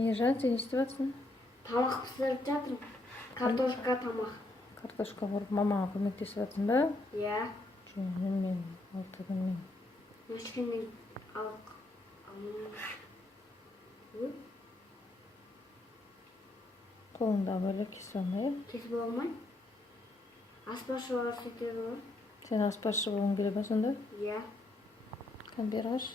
Мейіржан, сен не істеп жатсың? Тамақ пісіріп жатырмын. Картошка тамақ. Картошка қорып мамаға көмектесіп жатсың ба? Иә. Жөнмен, алтығымен. Машкамен ал. Қолыңда бөлек кесе алмай. Кесіп алмай. Аспазшы болса кетеді ғой. Сен аспазшы болғың келе ма сонда? Иә. Бері қаш.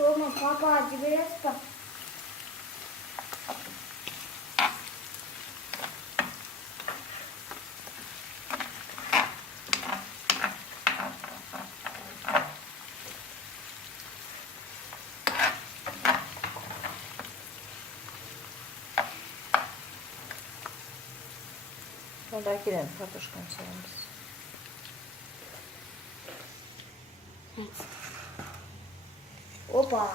Соны папа жібересіз ба? Сонда әкелем картошканы саламыз. Опа!